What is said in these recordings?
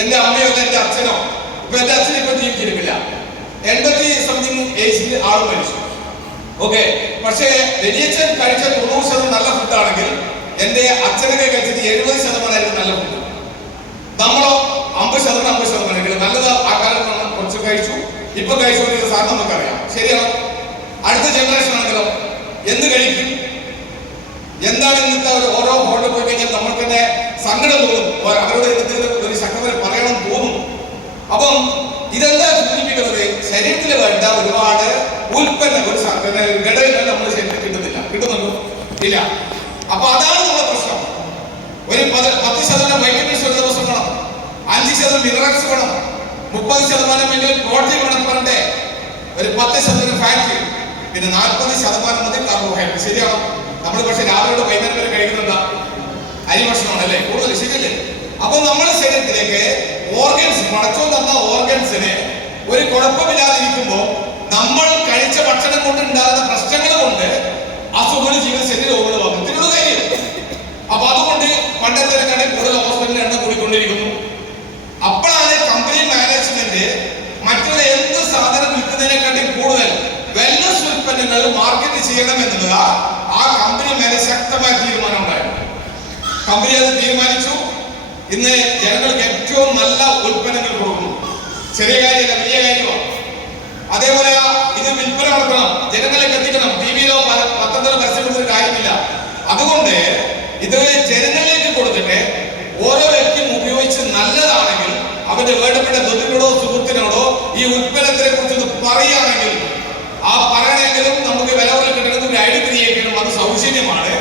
എന്റെ അമ്മയോ എന്റെ അച്ഛനോ. ഇപ്പൊ എന്റെ അച്ഛൻ ഇപ്പൊ ജീവിച്ചിരിക്കില്ല, 80-something ഏജിൽ ആൾ മരിച്ചു. ഓക്കെ, പക്ഷേ രജിയച്ചൻ കഴിച്ച 90% നല്ല ഫുഡാണെങ്കിൽ എന്റെ അച്ഛനൊക്കെ കഴിച്ചത് 70% നല്ല ഫുഡ്. നമ്മളോ 50% നല്ലത് ആ കാലത്ത് നമ്മൾ കുറച്ച് കഴിച്ചു, ഇപ്പൊ കഴിച്ചുകൊണ്ടിരിക്കുന്ന സാധനം നമുക്കറിയാം. ശരിയാണോ? അടുത്ത ജനറേഷൻ ആണെങ്കിലോ എന്ത് കഴിക്കും? എന്താണ് ഇന്നത്തെ ഓരോ ഹോട്ടൽ പോയി കഴിഞ്ഞാൽ നമ്മൾക്ക് തന്നെ സങ്കടം തോന്നും, അവരോട് ഒരു ശക്തമായി പറയണം തോന്നും. അപ്പം ഇതെന്താ സൂചിപ്പിക്കുന്നത്? ശരീരത്തിൽ വേണ്ട ഒരുപാട് ഉൽപ്പന്നങ്ങൾ ഘടകങ്ങൾ നമ്മുടെ ശരീരത്തിൽ കിട്ടുന്നുണ്ടോ? ഇല്ല. അപ്പൊ അതാണ് നമ്മുടെ പ്രശ്നം. ഒരു 10% വൈറ്റമിൻസ് ഒരു ദിവസം വേണം, 5% മിനറൽസ് വേണം, 30% പ്രോട്ടീൻ വേണം പറഞ്ഞേ, ഒരു 10% ഫാറ്റ്, പിന്നെ 40% മതി കാർബോഹൈഡ്രേറ്റ്. ശരിയാണോ? നമ്മൾ പക്ഷെ രാവിലെ വൈകുന്നേരം വരെ കഴിക്കുന്നുണ്ടാ അരി ഭക്ഷണമാണ് അല്ലേ കൂടുതൽ, ശരിയല്ലേ? അപ്പൊ നമ്മുടെ ശരീരത്തിലേക്ക് ഓർഗൻസ്, പടച്ചോൻ തന്ന ഓർഗൻസിന് ഒരു കുഴപ്പമില്ലാതിരിക്കുമ്പോ നമ്മൾ കഴിച്ച ഭക്ഷണം കൊണ്ട് ഉണ്ടാകുന്ന പ്രശ്നങ്ങൾ കൊണ്ട് അസുഖങ്ങൾ ജീവിതശൈലി രോഗങ്ങളാകും. ഇതിനുള്ള കാര്യം. അപ്പൊ അതുകൊണ്ട് പണ്ടത്തെ കൂടുതൽ ഹോസ്പിറ്റലിൽ എണ്ണം കൂടിക്കൊണ്ടിരിക്കുന്നു. അപ്പോഴാണ് കമ്പനി മാനേജ്മെന്റ് മറ്റുള്ള എന്ത് സാധനം വിൽക്കുന്നതിനെക്കാട്ടി കൂടുതൽ വെൽനസ് ഉൽപ്പന്നങ്ങൾ മാർക്കറ്റ് ചെയ്യണം എന്നുള്ള ആ കമ്പനി മേലെ ശക്തമായ തീരുമാനം ഉണ്ടായിരുന്നു. കമ്പനി അത് തീരുമാനിച്ചു. ഇന്ന് ജനങ്ങൾക്ക് ഏറ്റവും നല്ല ഉൽപ്പന്നങ്ങൾ കൊടുക്കുന്നു. ചെറിയ കാര്യമല്ല, വലിയ കാര്യമാണ്. അതേപോലെ ഇത് വിൽപ്പന നടത്തണം, ജനങ്ങളിലേക്ക് എത്തിക്കണം. ടിവിയിലോ പത്രത്തിലോ പരസ്യപ്പെടുത്തുന്ന കാര്യമില്ല. അതുകൊണ്ട് ഇത് ജനങ്ങളിലേക്ക് കൊടുത്തിട്ട് ഓരോ വ്യക്തിയും ഉപയോഗിച്ച് നല്ലതാണെങ്കിൽ അവന്റെ വേണ്ടപ്പെട്ട ബന്ധുക്കളോടോ സുഹൃത്തിനോടോ ഈ ഉൽപ്പന്നത്തിനെ കുറിച്ച് പറയുകയാണെങ്കിൽ ആ പറയണമെങ്കിലും നമുക്ക് വില പോലെ കിട്ടുന്നത് ഒരു ഐഡി ക്രിയേറ്റ് ചെയ്യണം. അത് സൗജന്യമാണ്.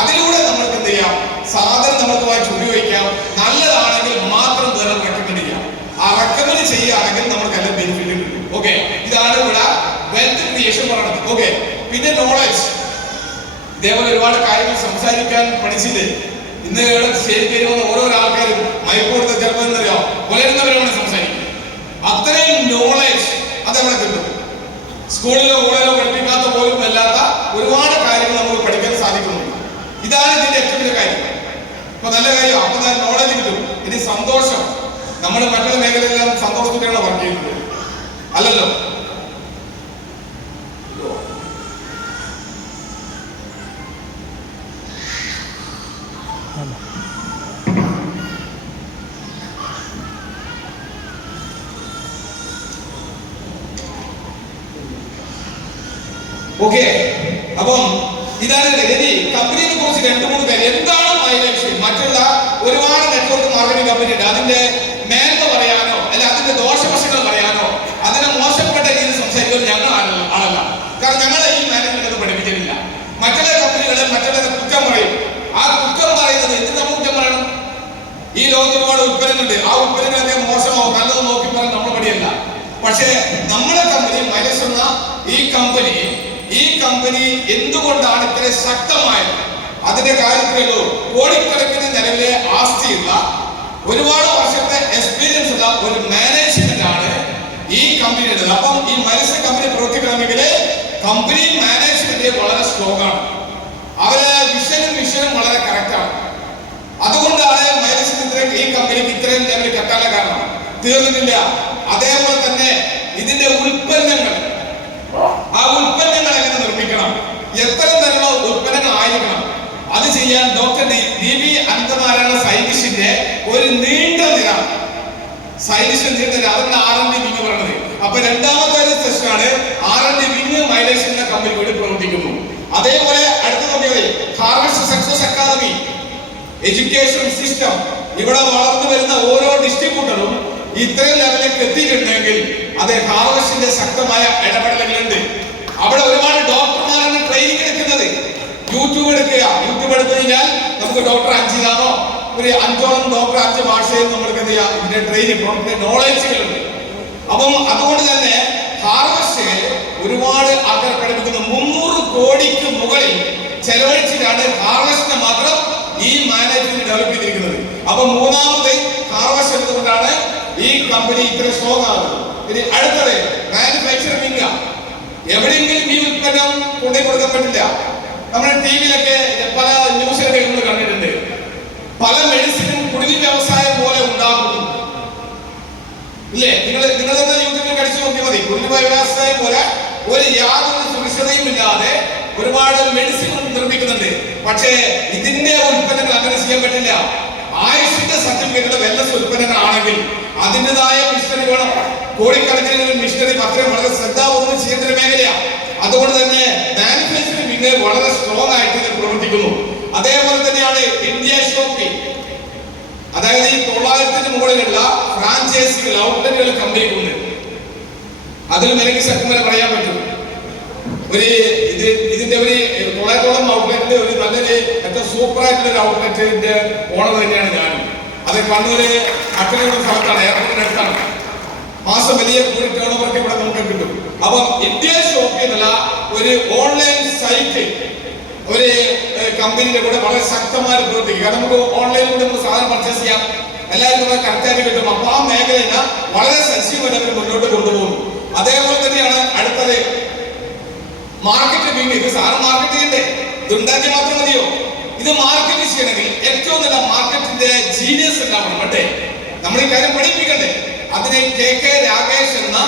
അതിലൂടെ നമുക്ക് എന്ത് ചെയ്യാം? സാധനം നമുക്ക് വായിച്ച് ഉപയോഗിക്കാം. നല്ലതാണെങ്കിൽ മാത്രം വേറെ റെക്കമെൻഡ് ചെയ്യാം. ആ റെക്കമെൻഡ് ചെയ്യുകയാണെങ്കിൽ നമുക്ക് എല്ലാം ബെനിഫിറ്റ് കിട്ടും. ഓക്കെ, ഇതാണ് ഇവിടെ വെൽത്ത് ക്രിയേഷൻ പറയുന്നത്. ഓക്കെ, പിന്നെ നോളജ്. ഇതേപോലെ ഒരുപാട് കാര്യങ്ങൾ സംസാരിക്കാൻ പഠിച്ചില്ലേ? ഇന്ന് സ്റ്റേജിൽ വരുന്ന ഓരോ ആൾക്കാരും മൈക്ക് കൊടുത്ത ചിലപ്പോൾ എന്നറിയാം പുലരുന്നവരാണ് സംസാരിക്കുന്നത്. അത്രയും നോളജ് അതെവിടെ കിട്ടും? സ്കൂളിലോ കോളേജിലോ പഠിപ്പിക്കാത്ത പോലും അല്ലാത്ത ഒരുപാട് കാര്യങ്ങൾ നമുക്ക് പഠിക്കാൻ സാധിക്കുന്നുണ്ട്. ഇതാണ് ഇതിന്റെ ഏറ്റവും വലിയ കാര്യം. ഇപ്പൊ നല്ല കാര്യം, അപ്പൊ നോളജ് കിട്ടും. ഇനി സന്തോഷം. നമ്മൾ മറ്റുള്ള മേഖലയിലെല്ലാം സന്തോഷത്തോടെയാണ് വർക്ക് ചെയ്യുന്നത്, അല്ലല്ലോ? ഓക്കെ, അപ്പം ഇതാണ് കമ്പനിയെ കുറിച്ച് 2-3 കാര്യം. എന്താണ് മൈലേജ്? മറ്റുള്ള ഒരുപാട് നെറ്റ്വർക്ക് മാർക്കറ്റിംഗ് കമ്പനി ഉണ്ട്. അതിന്റെ മേന്മ പറയാനോ അല്ല അതിന്റെ ദോഷവശങ്ങൾ പറയാനോ അതിനെ മോശപ്പെട്ട രീതിയിൽ സംസാരിക്കുന്നത് ഞങ്ങൾ ആളല്ല. കാരണം ഞങ്ങളെ ഈ മാനേജ്മെന്റ് പഠിപ്പിച്ചിട്ടില്ല. മറ്റുള്ള കമ്പനികളെ മറ്റുള്ളവരെ കുറ്റം പറയും. ആ കുറ്റം പറയുന്നത് എന്തിനാ കുറ്റം പറയണം? ഈ ലോകത്ത് ഒരുപാട് ഉൽപ്പന്നങ്ങളുണ്ട്. ആ ഉൽപ്പന്നങ്ങളൊക്കെ മോശമോ നല്ലതോ നോക്കി പറയാൻ നമ്മൾ പടിയല്ല. പക്ഷേ നമ്മുടെ കമ്പനി മൈലേജ് എന്ന ഈ കമ്പനി എന്തുകൊണ്ടാണ് ഇത്ര ശക്തമായത്? അതിന്റെ കാര്യത്തിലല്ലോ കോടിക്കണക്കിന് നിലവിലെ ആസ്തിയുള്ള ഒരുപാട് വർഷത്തെ എക്സ്പീരിയൻസ് ഉള്ള ഒരു മാനേജ്മെന്റ് ആണ് ഈ കമ്പനിയുടേത്. അപ്പം ഈ മത്സ്യ കമ്പനി പ്രവർത്തിക്കണമെങ്കിൽ കമ്പനി മാനേജ്മെന്റ് വളരെ സ്ട്രോങ് ആണ്. അവരെ വിഷനും വളരെ കറക്റ്റ് ആണ്. അതുകൊണ്ടാണ് മത്സ്യത്തിന് ഈ കമ്പനിക്ക് ഇത്രയും ലെവലിൽ എത്താനുള്ള കാരണം. തീർന്നിട്ടില്ല. അതേപോലെ തന്നെ ഇതിന്റെ ഉൽപ്പന്നങ്ങൾ, ആ ഉൽപ്പന്നങ്ങൾ എങ്ങനെ നിർമ്മിക്കണം, എത്ര തരമുള്ള ഉൽപ്പന്നങ്ങൾ ആയിരിക്കണം, അത് ചെയ്യാൻ ഡോക്ടർ DV അനന്തനാരായണ സയന്റിസ്റ്റിന്റെ ഒരു നീണ്ട നിര അതാണ് R&D വിങ് പറയുന്നത്. അപ്പൊ രണ്ടാമത്തെ സെഷനാണ് R&D വിങ് മൈലേജ് എന്ന കമ്പനി കൂടി പ്രവർത്തിക്കുന്നു. അതേപോലെ അടുത്ത നോക്കിയത് harvest success academy education system. ഇവിടെ വളർന്നു വരുന്ന ഓരോ ഡിസ്ട്രിബ്യൂട്ടറും ഇത്രയും ലെവലിലേക്ക് എത്തിയിട്ടുണ്ടെങ്കിൽ അത് ഹാർവസ്റ്റിന്റെ ശക്തമായ ഇടപെടലുകളുണ്ട്. അവിടെ ഒരുപാട് ഡോക്ടർമാരാണ് ട്രെയിനിങ് എടുക്കുന്നത്. യൂട്യൂബ് എടുക്കുക. യൂട്യൂബ് എടുത്തു കഴിഞ്ഞാൽ നമുക്ക് ഡോക്ടർ 5 ഇതാണോ ഒരു 5ഓളം ഡോക്ടർ 5 ഭാഷയിൽ നമ്മൾക്ക് എന്ത് ചെയ്യാം? ഇതിന്റെ ട്രെയിനിങ് നോളജുകളുണ്ട്. അപ്പം അതുകൊണ്ട് തന്നെ ഹാർവസ്റ്റ് ഒരുപാട് ആൾക്കാർ പഠിപ്പിക്കുന്ന 300 കോടിക്ക് മുകളിൽ ചെലവഴിച്ചിട്ടാണ് ഹാർവസ്റ്റിനെ മാത്രം ഈ മാനേജ്മെന്റ് ഡെവലപ്പ് ചെയ്തിരിക്കുന്നത്. അപ്പൊ മൂന്നാമത് ഹാർവസ്റ്റ് എടുത്തുകൊണ്ടാണ് ഈ കമ്പനി ഇത്ര സ്ട്രോങ് ആകുന്നത്. ഇനി അടുത്തത് മാനുഫാക്ചറിംഗ്. എവിടെയെങ്കിലും ഈ ഉൽപ്പന്നം കൊണ്ടുപോയി കൊടുക്കാൻ പറ്റില്ല. നമ്മുടെ ടിവിയിലൊക്കെ പല ന്യൂസിലൊക്കെ നമ്മൾ കണ്ടിട്ടുണ്ട്. പല മെഡിസിനും കുടിൽ വ്യവസായം പോലെ ഉണ്ടാകുന്നു. വിദ്യാഭ്യാസം പോലെ ഒരു യാതൊരു സുരക്ഷതയും ഇല്ലാതെ ഒരുപാട് മെഡിസിൻ നിർമ്മിക്കുന്നുണ്ട്. പക്ഷേ ഇതിന്റെ ഉൽപ്പന്നങ്ങൾ അങ്ങനെ ചെയ്യാൻ പറ്റില്ല. ആയുഷിന്റെ സർട്ടിഫിക്കറ്റുള്ള വെൽനസ് ഉൽപ്പന്നങ്ങളാണെങ്കിൽ അതിൻ്റെതായ മിഷനറി വേണം. കോടിക്കണക്കിന് മിഷനറി അത്രയും വളരെ ശ്രദ്ധാപൂർവ്വം ചെയ്യേണ്ട ഒരു മേഖലയാണ്. അതുകൊണ്ട് തന്നെ മാനുഫാക്ചറിംഗ് പിന്നെ വളരെ സ്ട്രോങ് ആയിട്ട് ഇത് പ്രവർത്തിക്കുന്നു. അതേപോലെ തന്നെയാണ് ഇന്ത്യ ഷോപ്പിംഗ്, അതായത് ഈ 900-ന് മുകളിലുള്ള ഫ്രാഞ്ചൈസികൾ ഔട്ട്ലെറ്റുകൾ കമ്പനിക്കുണ്ട്. അതിലും എനിക്ക് സത്യം വരെ പറയാൻ പറ്റും. ഇതിന്റെ ഒരു 900-ഓളം ഔട്ട്ലെറ്റിന്റെ ഒരു നല്ലൊരു ഏറ്റവും സൂപ്പർ ആയിട്ടുള്ള ഒരു ഔട്ട്ലെറ്റിന്റെ ഓണർ തന്നെയാണ് ഞാനും. അത് കണ്ണൂര് അക്കരയുള്ള സ്ഥലത്താണ്, എയർപോർട്ടിന്റെ അടുത്താണ്. മാസം വലിയ കൂടി ടേൺ ഓവറൊക്കെ ഇവിടെ നമുക്ക് കിട്ടും. അപ്പം ഇന്ത്യ ഷോപ്പ് എന്നുള്ള ഒരു ഓൺലൈൻ സൈറ്റ് ഒരു കമ്പനിയുടെ കൂടെ വളരെ ശക്തമായി പ്രവർത്തിക്കുക. നമുക്ക് ഓൺലൈനിലൂടെ നമുക്ക് സാധനം പർച്ചേസ് ചെയ്യാം, എല്ലാവർക്കും കറക്റ്റായിട്ട് കിട്ടും. അപ്പൊ ആ മേഖലയെ വളരെ സജീവമായി അവർ മുന്നോട്ട് കൊണ്ടുപോകും. അതേപോലെ തന്നെയാണ് അടുത്തത് മാർക്കറ്റിംഗ്. ഇത് സാധനം മാർക്കറ്റ് ചെയ്യണ്ടേ? ഇത് ഉണ്ടാക്കി മാത്രം മതിയോ? ഇത് മാർക്കറ്റ് ചെയ്യണമെങ്കിൽ ഏറ്റവും നല്ല മാർക്കറ്റിന്റെ ജീനിയസ് ഉണ്ടാവണം. പക്ഷേ നമ്മൾ ഈ കാര്യം പഠിപ്പിക്കണ്ടേ? അതിനെ കെ രാകേഷ് എന്ന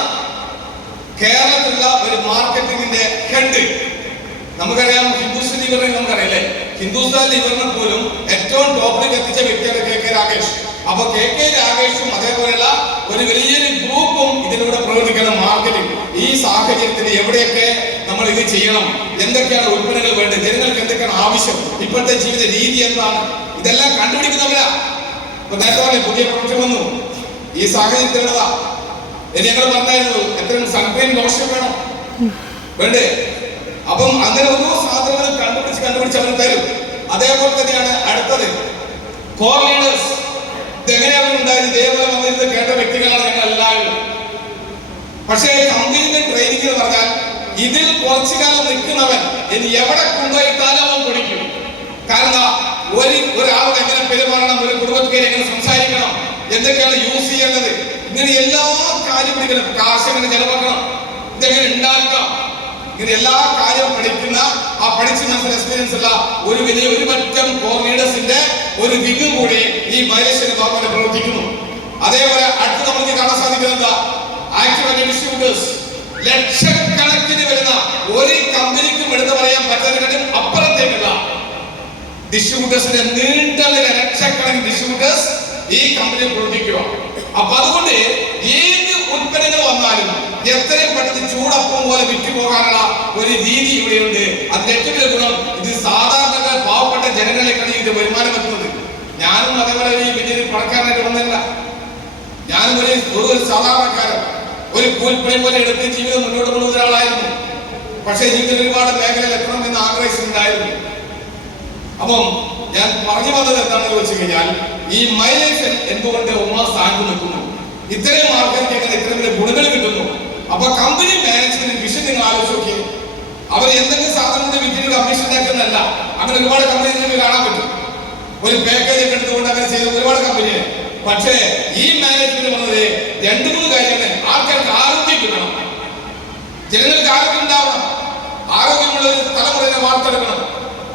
കേരളത്തിലുള്ള ഒരു മാർക്കറ്റിംഗിന്റെ ഹെഡ്. നമുക്കറിയാം ഹിന്ദുസ്ഥാൻ ലിവറിനെ നമുക്കറിയാം. ഹിന്ദുസ്ഥാൻ ലിവറിനെ പോലും ഏറ്റവും ടോപ്പിലേക്ക് എത്തിച്ച വ്യക്തിയാണ് കെ രാകേഷ്. അപ്പൊ കെ രാകേഷും അതേപോലെയുള്ള ഒരു വലിയൊരു ഗ്രൂപ്പും ഇതിലൂടെ പ്രവർത്തിക്കണം. മാർക്കറ്റിംഗ് ഈ സാഹചര്യത്തിൽ എവിടെയൊക്കെ നമ്മൾ ഇത് ചെയ്യണം, എന്തൊക്കെയാണ് ഉൽപ്പന്നങ്ങൾ വേണ്ടത്, ജനങ്ങൾക്ക് എന്തൊക്കെയാണ് ആവശ്യം, ഇപ്പോഴത്തെ ജീവിത രീതി എന്താണ്, ഇതെല്ലാം കണ്ടുപിടിക്കുന്നവരാ. ഇപ്പൊ നേരത്തെ പുതിയ പ്രൊഡക്റ്റ് വന്നു, ഈ സാഹചര്യത്തിലുള്ളതാ. ഞങ്ങൾ പറഞ്ഞായിരുന്നു എത്രയും സൺക്രീം ലോഷൻ വേണം വേണ്ടേ? അപ്പം അങ്ങനെ ഓരോ സാധനങ്ങളും കണ്ടുപിടിച്ച് അവർ തരും. അതേപോലെ തന്നെയാണ് അടുത്തത് കോർ ലീഡേഴ്സ്. ഇതെങ്ങനെയാണ് ഉണ്ടായത്? ഇതേപോലെ വന്നിരുന്ന് കേട്ട വ്യക്തികളാണ് ഞങ്ങൾ എല്ലാവരും. പക്ഷേ കമ്പനിയുടെ ട്രെയിനിങ് എന്ന് പറഞ്ഞാൽ ഇതിൽ കുറച്ചു കാലം നിൽക്കുന്നവൻ ഇനി എവിടെ കൊണ്ടുപോയിട്ടാലും അവൻ കുടിക്കും. കാരണം ഒരാളോട് എങ്ങനെ പെരുമാറണം, ഒരു കുടുംബത്തിൽ എങ്ങനെ സംസാരിക്കണം, എന്തൊക്കെയാണ് യൂസ് ചെയ്യേണ്ടത്, ഇങ്ങനെ എല്ലാ കാര്യം പഠിക്കണം. കാശ് എങ്ങനെ ചെലവാക്കണം, ഇതെങ്ങനെ ഉണ്ടാക്കാം, ഇങ്ങനെ എല്ലാ കാര്യവും പഠിക്കുന്ന ആ പഠിച്ച് മനസ്സിൽ എക്സ്പീരിയൻസ് ഉള്ള ഒരു പറ്റം കോർ ലീഡേഴ്സിന്റെ ഒരു വിങ് കൂടി ഈ മൈലേശ്വര ഭാഗത്ത് പ്രവർത്തിക്കുന്നു. അതേപോലെ അടുത്ത് നമുക്ക് കാണാൻ സാധിക്കുന്നത് ആക്റ്റീവ് ഡിസ്ട്രിബ്യൂട്ടേഴ്സ്. ലക്ഷക്കണക്കിന് വരുന്ന ഒരു കമ്പനിക്കും എടുത്തു പറയാൻ പറ്റുന്നതിനും അപ്പുറത്തേക്കുള്ള ഡിസ്ട്രിബ്യൂട്ടേഴ്സിന്റെ നീണ്ട ലക്ഷക്കണക്കിന് ഡിസ്ട്രിബ്യൂട്ടേഴ്സ് ഈ കമ്പനിയിൽ പ്രവർത്തിക്കുക. അപ്പൊ അതുകൊണ്ട് ഏത് ഉൽപ്പന്നങ്ങൾ വന്നാലും എത്രയും പെട്ടെന്ന് ചൂടപ്പം പോലെ വിറ്റു പോകാനുള്ള ഒരു രീതി ഇവിടെയുണ്ട്. അതിന്റെ ഏറ്റവും വലിയ ഗുണം ഇത് സാധാരണക്കാർ പാവപ്പെട്ട ജനങ്ങളിലേക്കാണ് ഇത് വരുമാനം എത്തുന്നത്. ഞാനും അതേപോലെ ഈ വലിയൊരു പണക്കാരനായിട്ട് വന്നില്ല. ഞാനും ഒരു സാധാരണക്കാരൻ, ഒരു കൂലിപ്പണി പോലെ എടുത്ത് ജീവിതം മുന്നോട്ട് കൊണ്ടുവന്ന ഒരാളായിരുന്നു. പക്ഷേ ജീവിതത്തിൽ ഒരുപാട് മേഖലയിൽ എത്തണം എന്ന് ആഗ്രഹിച്ചിട്ടുണ്ടായിരുന്നു. അപ്പം ഞാൻ പറഞ്ഞു വന്നത് എന്താണെന്ന് വെച്ച് കഴിഞ്ഞാൽ ഈ മൈലേജ് എന്തുകൊണ്ട് ഒന്നാം സ്ഥാനത്ത് നിൽക്കുന്നു, ഇത്രയും ആൾക്കാർക്ക് എങ്ങനെ ഇത്രയും വലിയ ഗുണങ്ങൾ കിട്ടുന്നു. അപ്പൊ കമ്പനി മാനേജ്മെന്റ് വിഷൻ നിങ്ങൾ ആലോചിച്ച് നോക്കിയേ. അവർ എന്തെങ്കിലും സാധനത്തിന്റെ വിറ്റിന് കമ്മീഷൻ ഉണ്ടാക്കുന്നതല്ല. അങ്ങനെ ഒരുപാട് കമ്പനി നിങ്ങൾക്ക് കാണാൻ പറ്റും. ഒരു പാക്കേജ് ഒക്കെ എടുത്തുകൊണ്ട് അങ്ങനെ ചെയ്ത ഒരുപാട് കമ്പനിയെ. പക്ഷേ ഈ മാനേജ്മെന്റ് പറഞ്ഞത് 2-3 കാര്യമാണ്. ആൾക്കാർക്ക് ആരോഗ്യം കിട്ടണം, ജനങ്ങൾക്ക് ആരോഗ്യം ഉണ്ടാവണം, ആരോഗ്യമുള്ള ഒരു തലമുറയെ വാർത്തെടുക്കണം.